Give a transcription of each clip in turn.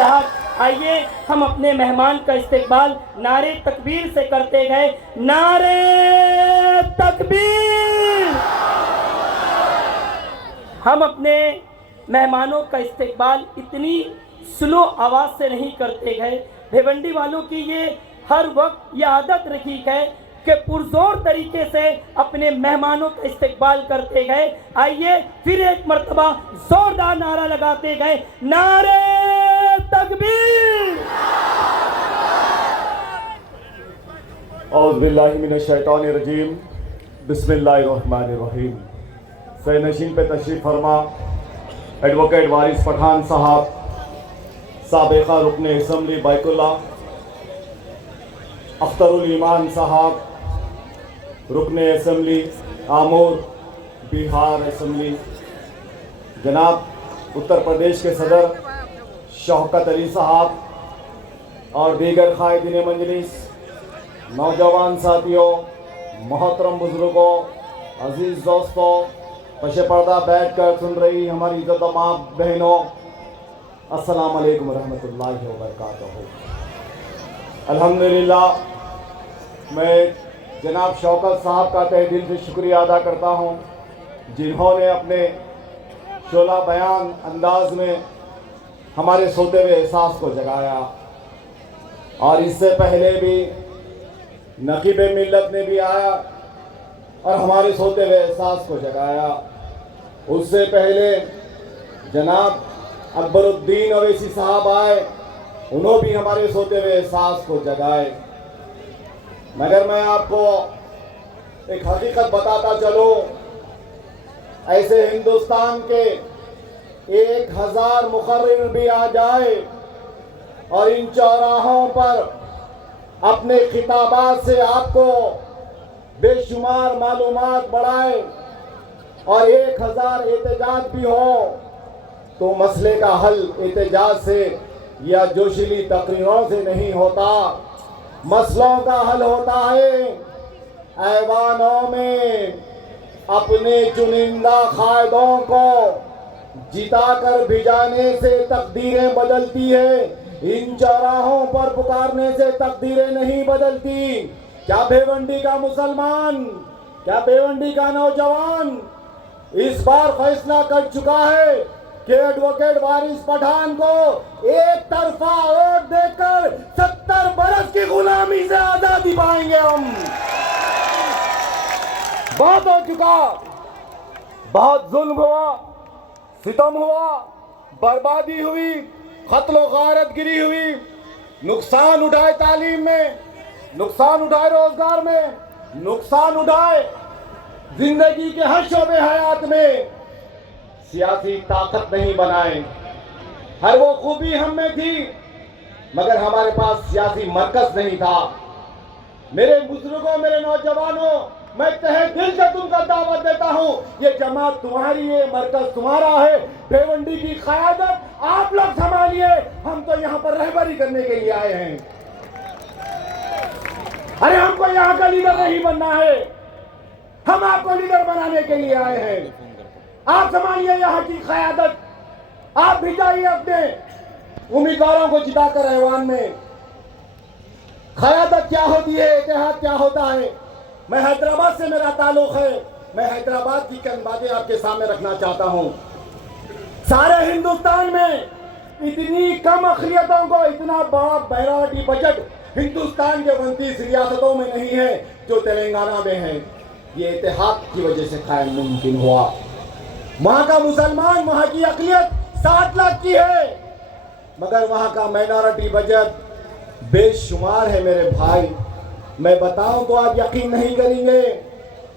साहब आइए हम अपने मेहमान का इस्तकबाल नारे तकबीर से करते गए। नारे तकबीर। हम अपने मेहमानों का इस्तकबाल इतनी स्लो आवाज़ से नहीं करते गए। भिवंडी वालों की ये हर वक्त ये आदत रखी है कि पुरजोर तरीके से अपने मेहमानों का इस्तकबाल करते गए। आइए फिर एक मर्तबा जोरदार नारा लगाते गए। नारे तकबीर। औज़ु बिल्लाहि मिनश शैतानिर रजीम, बिस्मिल्लाहिर्रहमानिर्रहीम। सैनशीन पे तशरीफ़ फरमा एडवोकेट वारिस पठान साहब, साबिक़ा रुकने असम्बली बैकुल्ला, अख्तरुल ईमान साहब, रुकने असम्बली आमूर बिहार असम्बली, जनाब उत्तर प्रदेश के सदर शौकत अली साहब और दीगर कायदीन मजलिस, नौजवान साथियों, मोहतरम बुजुर्गों, अजीज़ दोस्तों, पशे पर्दा बैठ कर सुन रही हमारी इज़्ज़त माँ बहनों, अस्सलाम वालेकुम रहमतुल्लाहि व बरकातहू। अल्हम्दुलिल्लाह, मैं जनाब शौकत साहब का तहे दिल से शुक्रिया अदा करता हूँ, जिन्होंने अपने शोला बयान अंदाज में हमारे सोते हुए एहसास को जगाया। और इससे पहले भी नकीब मिल्लत ने भी आया और हमारे सोते हुए एहसास को जगाया। उससे पहले जनाब अकबरुद्दीन अवैसी साहब आए, उन्होंने भी हमारे सोते हुए एहसास को जगाए। मगर मैं आपको एक हकीकत बताता चलूं, ऐसे हिंदुस्तान के 1000 मुकर्रिर भी आ जाए और इन चौराहों पर अपने खिताबात से आपको बेशुमार मालूमात बढ़ाए और 1000 एहतजाज भी हो, तो मसले का हल एहतजाज से या जोशीली तकरीरों से नहीं होता। मसलों का हल होता है ऐवानों में अपने चुनिंदा कायदों को जिताकर भिजाने से तकदीरें बदलती है, इन चौराहों पर पुकारने से तकदीरें नहीं बदलती। क्या भिवंडी का मुसलमान, क्या भिवंडी का नौजवान इस बार फैसला कर चुका है कि एडवोकेट वारिस पठान को एक तरफा वोट देकर 70 बरस की गुलामी से आजादी पाएंगे हम। बहुत हो चुका, बहुत जुल्म हुआ, सितम हुआ, बर्बादी हुई, कत्ल गारत गिरी हुई, नुकसान उठाए तालीम में, नुकसान उठाए रोजगार में, नुकसान उठाए जिंदगी के हर शोबे हयात में। सियासी ताकत नहीं बनाए, हर वो खूबी हम में थी मगर हमारे पास सियासी मरकज नहीं था। मेरे बुजुर्गों, मेरे नौजवानों, मैं तहे दिल से तुमको दावत देता हूँ, ये जमात तुम्हारी है, मरकज तुम्हारा है, भिवंडी की क़यादत आप लोग संभालिए। हम तो यहाँ पर रहबरी करने के लिए आए हैं। अरे हमको यहाँ का लीडर नहीं बनना है, हम आपको लीडर बनाने के लिए आए हैं। आप संभालिए यहाँ की क़यादत, आप भिजाइए अपने उम्मीदवारों को जिताकर ऐवान में। क़यादत क्या होती है, इत्तेहाद क्या होता है। मैं हैदराबाद से मेरा ताल्लुक है, मैं हैदराबाद की चंद बातें आपके सामने रखना चाहता हूँ। सारे हिंदुस्तान में इतनी कम अक़लियतों को इतना बड़ा माइनॉरिटी बजट हिंदुस्तान के 29 रियासतों में नहीं है जो तेलंगाना में है। ये इत्तेहाद की वजह से कायम मुमकिन हुआ। वहाँ का मुसलमान, वहाँ की अक़लियत 7 लाख की है, मगर वहाँ का माइनॉरिटी बजट बेशुमार है। मेरे भाई, मैं बताऊं तो आप यकीन नहीं करेंगे,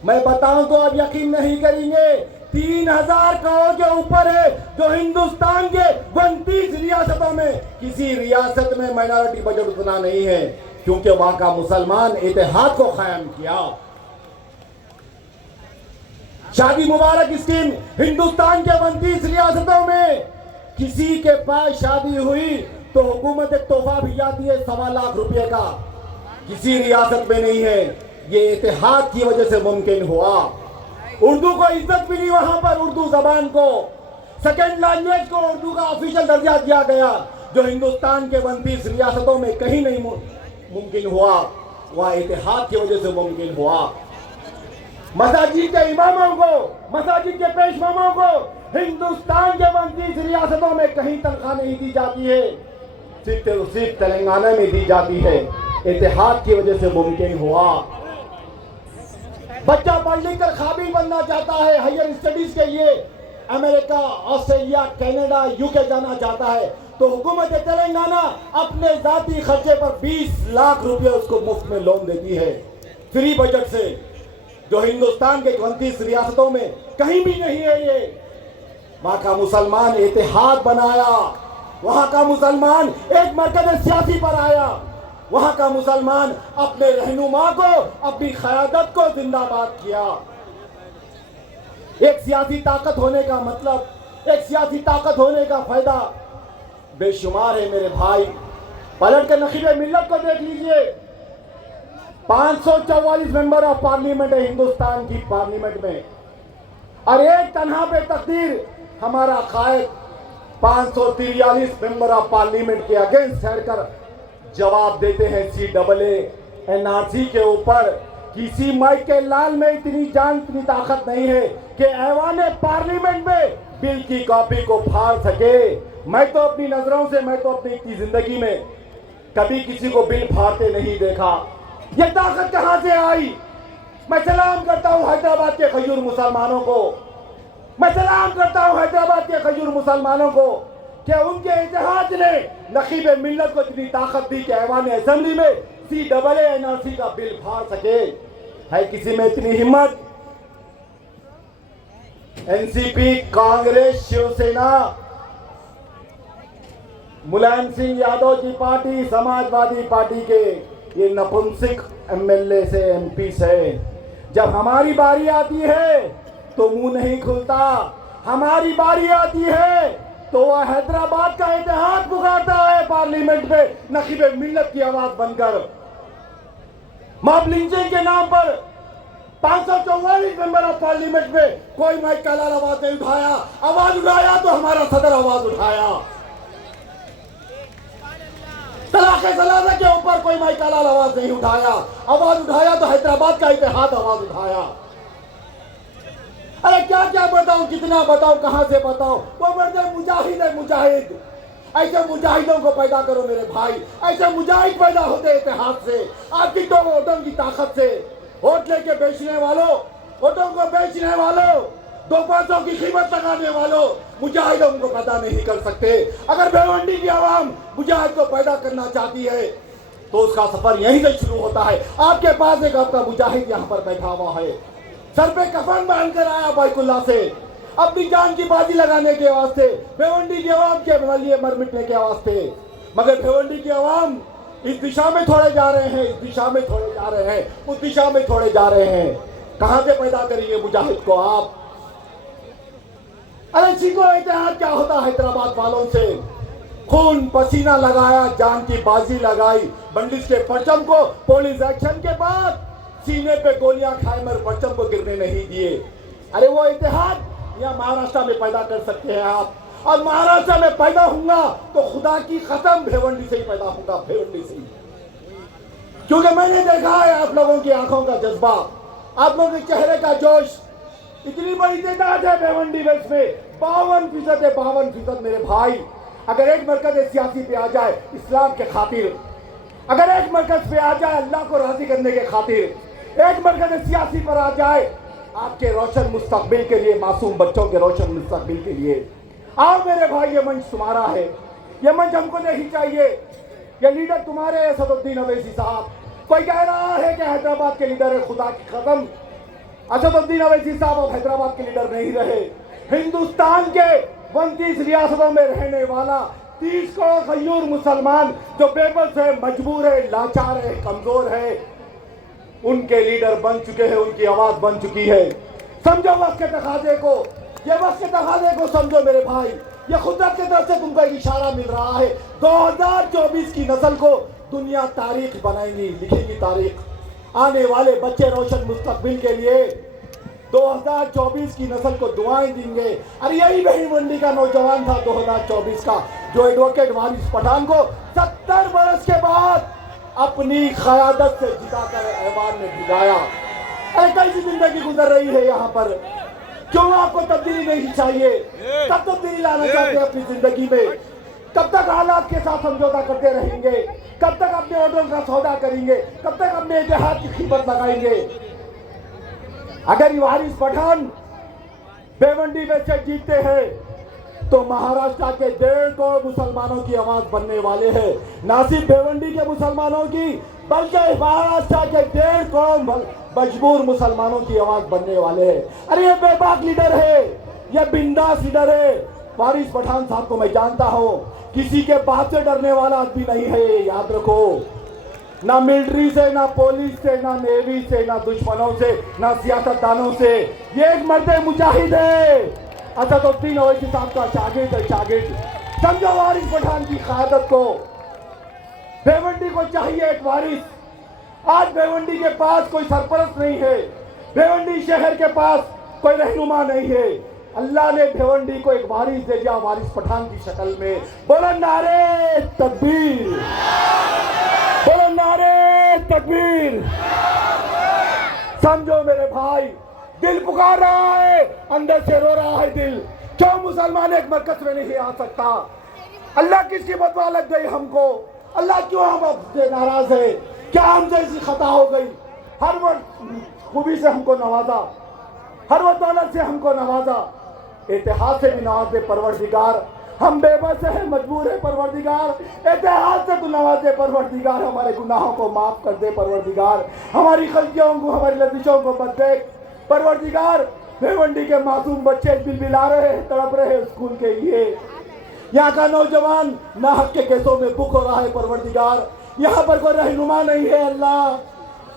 मैं बताऊं तो आप यकीन नहीं करेंगे। 3000 करोड़ के ऊपर है, जो हिंदुस्तान के 29 रियासतों में किसी रियासत में माइनॉरिटी बजट उतना नहीं है, क्योंकि वहां का मुसलमान इत्तेहाद को कायम किया। शादी मुबारक स्कीम हिंदुस्तान के 29 रियासतों में किसी के पास शादी हुई तो हुकूमत एक तोहफा भी जाती है 1.25 लाख रुपए का, किसी रियासत में नहीं है। ये इत्तेहाद की वजह से मुमकिन हुआ। उर्दू को इज्जत मिली, वहां पर उर्दू जबान को, सेकेंड लैंग्वेज को उर्दू का ऑफिशियल दर्जा दिया गया। जो हिंदुस्तान के 29 रियासतों में कहीं नहीं मुमकिन हुआ, वह इत्तेहाद की वजह से मुमकिन हुआ। मसाजिद के इमामों को, मसाजिद के पेशवाओं को हिंदुस्तान के 29 रियासतों में कहीं तनख्वाह नहीं दी जाती है, सिर्फ तेलंगाना में दी जाती है। इत्तेहाद की वजह से मुमकिन हुआ। बच्चा पढ़ लिख कर काबिल बनना चाहता है, हायर स्टडीज के लिए अमेरिका, ऑस्ट्रेलिया, कनाडा, यूके जाना चाहता है, तो हुकूमत तेलंगाना अपने जाती खर्चे पर 20 लाख रुपए उसको मुफ्त में लोन देती है, फ्री बजट से, जो हिंदुस्तान के 29 रियासतों में कहीं भी नहीं है। ये वहां का मुसलमान इत्तेहाद बनाया, वहां का मुसलमान एक मरकज़ सियासी पर आया, वहां का मुसलमान अपने रहनुमा को, अपनी क़यादत को जिंदाबाद किया। एक सियासी ताकत होने का मतलब, एक सियासी ताकत होने का फायदा बेशुमार है मेरे भाई। पलट के नखीबे मिल्लत को देख लीजिए, 544 मेंबर ऑफ पार्लियामेंट है हिंदुस्तान की पार्लियामेंट में, और एक तनहा पे तकदीर हमारा कायद 543 मेंबर ऑफ पार्लियामेंट के अगेंस्ट ठहरकर जवाब देते हैं CAA NRC के ऊपर। किसी माइक के लाल में इतनी जान, इतनी ताकत नहीं है कि ऐवान पार्लियामेंट में बिल की कॉपी को फाड़ सके। मैं तो अपनी नजरों से, मैं तो अपनी इतनी जिंदगी में कभी किसी को बिल फाड़ते नहीं देखा। ये ताकत कहां से आई? मैं सलाम करता हूं हैदराबाद के खजूर मुसलमानों को, मैं सलाम करता हूं हैदराबाद के खजूर मुसलमानों को कि उनके इत्तेहाद ने नखीबे मिल्लत को इतनी ताकत दी कि ऐवान असेंबली में CAA NRC का बिल फाड़ सके। है किसी में इतनी हिम्मत? NCP, कांग्रेस, शिवसेना, मुलायम सिंह यादव की पार्टी, समाजवादी पार्टी के ये नपुंसक MLA से MP से, जब हमारी बारी आती है तो मुंह नहीं खुलता, हमारी बारी आती है तो वह हैदराबाद का इत्तेहाद पुकारता है पार्लियामेंट में नखीबे मिल्लत की आवाज बनकर। मॉब लिंचिंग के नाम पर 544 मेंबर ऑफ पार्लियामेंट में कोई माइक का लाल आवाज नहीं उठाया। आवाज उठाया तो हमारा सदर आवाज उठाया। तलाक़े सलासा के ऊपर कोई माइक का लाल आवाज नहीं उठाया। आवाज उठाया तो हैदराबाद का इत्तेहाद आवाज उठाया। अरे क्या क्या बताऊं, कितना बताऊं, कहां से बताऊं? वो बड़े मुजाहिद है, मुजाहिद। ऐसे मुजाहिदों को पैदा करो मेरे भाई, ऐसे मुजाहिद पैदा होते इत्तेहाद से, आपकी तो वोटों की ताकत से। वोट लेके बेचने वालों, वोटों को बेचने वालों, 2-500 की कीमत लगाने वालों मुजाहिदों को पैदा नहीं कर सकते। अगर भिवंडी की आवाम मुजाहिद को पैदा करना चाहती है तो उसका सफर यहीं से शुरू होता है। आपके पास एक आपका मुजाहिद यहाँ पर बैठा हुआ है, सर पे कफन बांधकर आया बाइकुल्ला से, अपनी जान की बाजी लगाने के वास्ते, भिवंडी की आवाम के लिए मर मिटने के वास्ते। मगर भिवंडी की आवाम इस दिशा में थोड़े जा रहे हैं, इस दिशा में थोड़े जा रहे हैं, उस दिशा में थोड़े जा रहे हैं। कहां से पैदा करेंगे मुजाहिद को आप? अरे सीखो इत्तेहाद क्या होता है हैदराबाद वालों से। खून पसीना लगाया, जान की बाजी लगाई, बंदिश के परचम को पुलिस एक्शन के बाद सीने पे गोलियां खाए मगर परचम को गिरने नहीं दिए। अरे वो इत्तेहाद या महाराष्ट्र में पैदा कर सकते हैं आप, और महाराष्ट्र में पैदा होऊंगा तो खुदा की कसम भिवंडी से ही पैदा होगा, भिवंडी से ही। क्योंकि मैंने देखा है आप लोगों की आंखों का जज्बा, आप लोगों के चेहरे का जोश। इतनी बड़ी तादाद है भिवंडी में, इसमें 52% है, 52% मेरे भाई। अगर एक मरकज सियासी पे आ जाए इस्लाम के खातिर, अगर एक मरकज पे आ जाए अल्लाह को राजी करने के खातिर, एक मरकज सियासी पर आ जाए आपके रोशन मुस्तकबिल के लिए, मासूम बच्चों के रोशन मुस्तकबिल के लिए, आओ मेरे भाई, ये मंच तुम्हारा है, ये मंच हमको नहीं चाहिए। ये लीडर तुम्हारे हैं असदुद्दीन अवैसी साहब। कोई कह रहा है कि हैदराबाद के लीडर है, खुदा की कसम असदुद्दीन अवैसी साहब अब हैदराबाद के लीडर नहीं रहे। हिंदुस्तान के 29 रियासतों में रहने वाला 30 करोड़ खयूर मुसलमान जो बेबस है, मजबूर है, लाचार है, कमजोर है, उनके लीडर बन चुके हैं, उनकी आवाज बन चुकी है। समझो वक्त के तकाजे को, ये वक्त के तकाजे को समझो मेरे भाई। ये खुदा की तरफ से तुमको एक इशारा मिल रहा है। 2024 की नस्ल को दुनिया तारीख बनाएगी, लिखेगी तारीख। आने वाले बच्चे रोशन मुस्तकबिल के लिए 2024 की नस्ल को दुआएं देंगे। अरे यही भिवंडी का नौजवान था 2024 का, जो एडवोकेट वारिस पठान को 70 बरस के बाद अपनी क़यादत से जिताकर ऐवान में भिगाया। अरे कैसी जिंदगी गुजर रही है यहाँ पर? क्यों आपको तब्दीली नहीं चाहिए? कब तब्दीली लाना चाहते हैं अपनी जिंदगी में? कब तक हालात के साथ समझौता करते रहेंगे? कब तक अपने ऑर्डर का सौदा करेंगे? कब तक अपने इतिहाद की कीमत लगाएंगे? अगर वारिस पठान भिवंडी में से जीतते हैं तो महाराष्ट्र के 1.5 करोड़ मुसलमानों की आवाज बनने वाले हैं। ना सिर्फ भिवंडी के मुसलमानों की बल्कि महाराष्ट्र के 1.5 करोड़ मजबूर मुसलमानों की आवाज बनने वाले हैं। अरे ये बेबाक लीडर है, ये बिंदास लीडर है। वारिस पठान साहब को मैं जानता हूं, किसी के बात से डरने वाला आदमी नहीं है, ये याद रखो। ना मिलिट्री से, ना पुलिस से, ना नेवी से, ना दुश्मनों से, ना सियासतदानों से। ये एक मर्द मुजाहिद है। असदुद्दीन ओवैसी साहब का शागिर्द। समझो वारिस पठान की क़यादत को। भिवंडी को चाहिए एक वारिस। आज भिवंडी के पास कोई सरपरस्त नहीं है, भिवंडी शहर के पास कोई रहनुमा नहीं है। अल्लाह ने भिवंडी को एक वारिस दे दिया, वारिस पठान की शक्ल में। बोलो नारे तकबीर, बोलो नारे तकबीर। समझो मेरे भाई, दिल पुकार रहा है, अंदर से रो रहा है दिल। क्यों मुसलमान एक मरकज में नहीं आ सकता? अल्लाह किसकी बदवा लग गई हमको? अल्लाह क्यों हमसे नाराज है? क्या हमसे ऐसी खता हो गई? हर वो खूबी से हमको नवाजा, हर वो दौलत से हमको नवाजा, इतिहास से भी नवाज दे परवरदिगार। हम बेबस है, मजबूर है परवरदिगार, इतिहास से तू नवाज दे परवरदिगार। हमारे गुनाहों को माफ कर दे परवरदिगार, हमारी गलतियों को, हमारी लजिशों को मत देख परवरदिगार। भिवंडी के मासूम बच्चे बिलबिला रहे हैं, तड़प रहे हैं स्कूल के लिए। यहाँ का नौजवान नाहक के केसों में बुक हो रहा है परवरदिगार। यहाँ पर कोई रहनुमा नहीं है अल्लाह,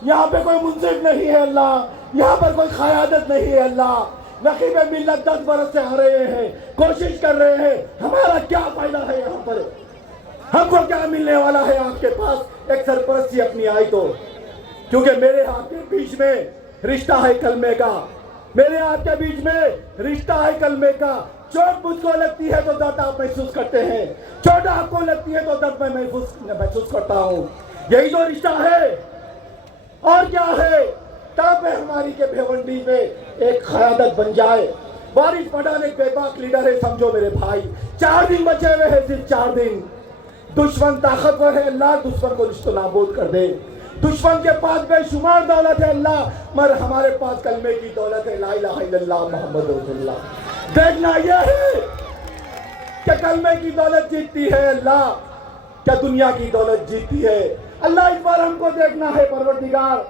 यहाँ पे कोई मुंसिफ नहीं है अल्लाह, यहाँ पर कोई क़यादत नहीं है अल्लाह। नकीब मिल्लत 10 बरस से आ रहे हैं, कोशिश कर रहे हैं। हमारा क्या फायदा है यहाँ पर? हमको क्या मिलने वाला है आपके पास एक सरपरस्ती अपनी आई तो? क्योंकि मेरे आपके बीच में रिश्ता है कलमे का, मेरे आपके बीच में रिश्ता है कलमे का। चोट मुझको लगती है तो दर्द आप महसूस करते हैं, चोट आपको लगती है तो दर्द मैं महसूस करता हूँ। यही तो रिश्ता है, और क्या है? तड़प है हमारी के भिवंडी में एक क़यादत बन जाए। वारिस पठान एक बेबाक लीडर है। समझो मेरे भाई, 4 दिन बचे हुए हैं, सिर्फ 4 दिन। दुश्मन ताकतवर है, अल्लाह दुश्मन को निश्चित नाबूद कर दे। दुश्मन के पास बेशुमार दौलत है अल्लाह, मगर हमारे पास कलमे की दौलत है, ला इलाहा इल्लल्लाह मोहम्मद रसूलुल्लाह। देखना यह है कि कलमे की दौलत जीतती है अल्लाह, क्या दुनिया की दौलत जीतती है अल्लाह? इस बार हमको देखना है परवरदिगार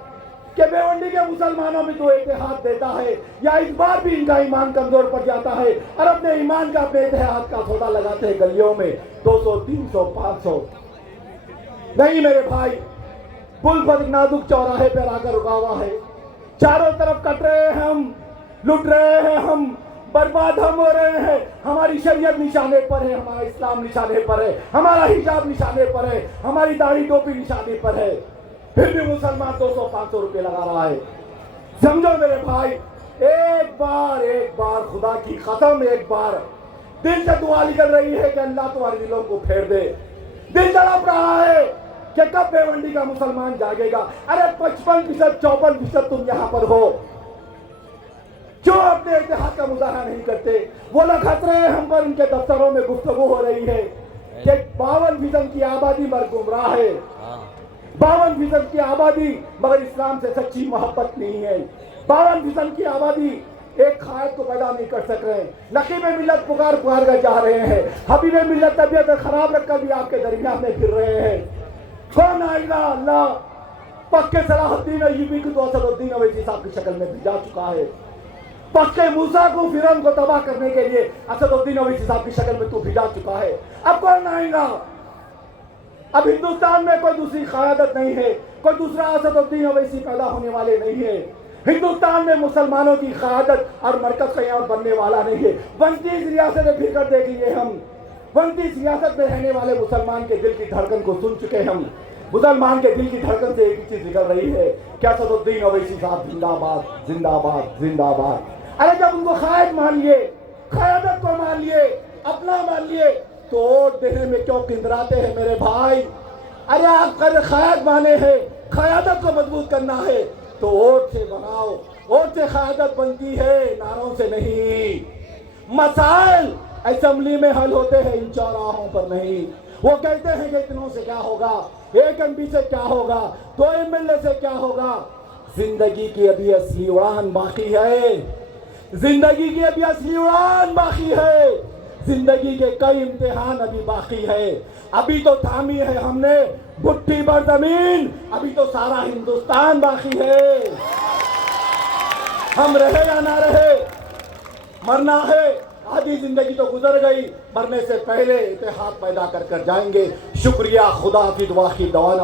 कि भिवंडी के मुसलमानों में तो इत्तेहाद देता है, या इस बार भी इनका ईमान कमजोर पड़ जाता है और अपने ईमान का, अपने इत्तेहाद का सौदा लगाते हैं गलियों में 200, 300, 500। नहीं मेरे भाई, पुल पर नाजुक चौराहे पर आकर रुका हुआ है। चारों तरफ कट रहे हैं हम, लुट रहे हैं हम, बर्बाद हम हो रहे हैं। हमारी शरीयत निशाने पर है, हमारा इस्लाम निशाने पर है, हमारा हिजाब निशाने पर है, हमारी दाढ़ी टोपी निशाने पर है, फिर भी मुसलमान 200-500 रुपए लगा रहा है। समझो मेरे भाई, एक बार खुदा की कसम, एक बार दिल से दुआ निकल रही है कि अल्लाह तुम्हारे दिलों को फेर दे। दिल तड़प रहा है कि कब भिवंडी का मुसलमान जागेगा। अरे 55%, 54% तुम यहाँ पर हो, क्यों अपने इतिहाद का मुजाहरा नहीं करते? वो लोग हंस रहे हैं हम पर, उनके दफ्तरों में गुफ्तगू हो रही है कि 52% की आबादी मर गुमराह है। 52% की आबादी मगर इस्लाम से सच्ची मोहब्बत नहीं है। 52% की आबादी एक खायद को पैदा नहीं कर सक रहे। नकीब मिल्लत पुकार कर जा रहे हैं, हबीब मिल्लत तबीयत खराब रखकर भी आपके दरमियान में फिर रहे हैं। कौन आएगा? अल्लाह पक्के सलाहुद्दीन अय्यूबी को तो असदुद्दीन ओवैसी साहब की शक्ल में भिजा चुका है। पक्के मूसा को, फिरौन को तबाह करने के लिए असदुद्दीन ओवैसी साहब की शक्ल में तू भिजा चुका है। अब कौन आएगा? अब हिंदुस्तान में कोई दूसरी क़यादत नहीं है, कोई दूसरा असदुद्दीन ओवैसी पैदा होने वाले नहीं है। हिंदुस्तान में मुसलमानों की क़यादत और मरकज कहीं बनने वाला नहीं है। 29 रियासतें फिर कर देखेंगे हम। 29 रियासत में रहने वाले मुसलमान के दिल की धड़कन को सुन चुके हम। मुसलमान के दिल की धड़कन से एक ही चीज निकल रही है, क्या असदुद्दीन ओवैसी साहब जिंदाबाद, जिंदाबाद, जिंदाबाद। अरे जब उनको क़ायद मान लिए, क़यादत को मान लिए, अपना मान लिए, तो वोट देने में क्यों किंदराते हैं मेरे भाई? अरे आप कर क़यादत माने हैं, क़यादत को मजबूत करना है तो वोट से बनाओ। वोट से क़यादत बनती है, नारों से नहीं। मसाइल असेंबली में हल होते हैं, इन चौराहों पर नहीं। वो कहते हैं कि इतनों से क्या होगा, एक एमपी से क्या होगा, 2 एमएलए से क्या होगा। जिंदगी की अभी असली उड़ान बाकी है, जिंदगी की अभी असली उड़ान बाकी है, जिंदगी के कई इम्तिहान अभी बाकी है। अभी तो थामी है हमने मुट्ठी भर जमीन, अभी तो सारा हिंदुस्तान बाकी है। हम रहे या ना रहे, मरना है। आधी जिंदगी तो गुजर गई, मरने से पहले इतिहाद पैदा कर जाएंगे। शुक्रिया, खुदा की दुआ की दवाना।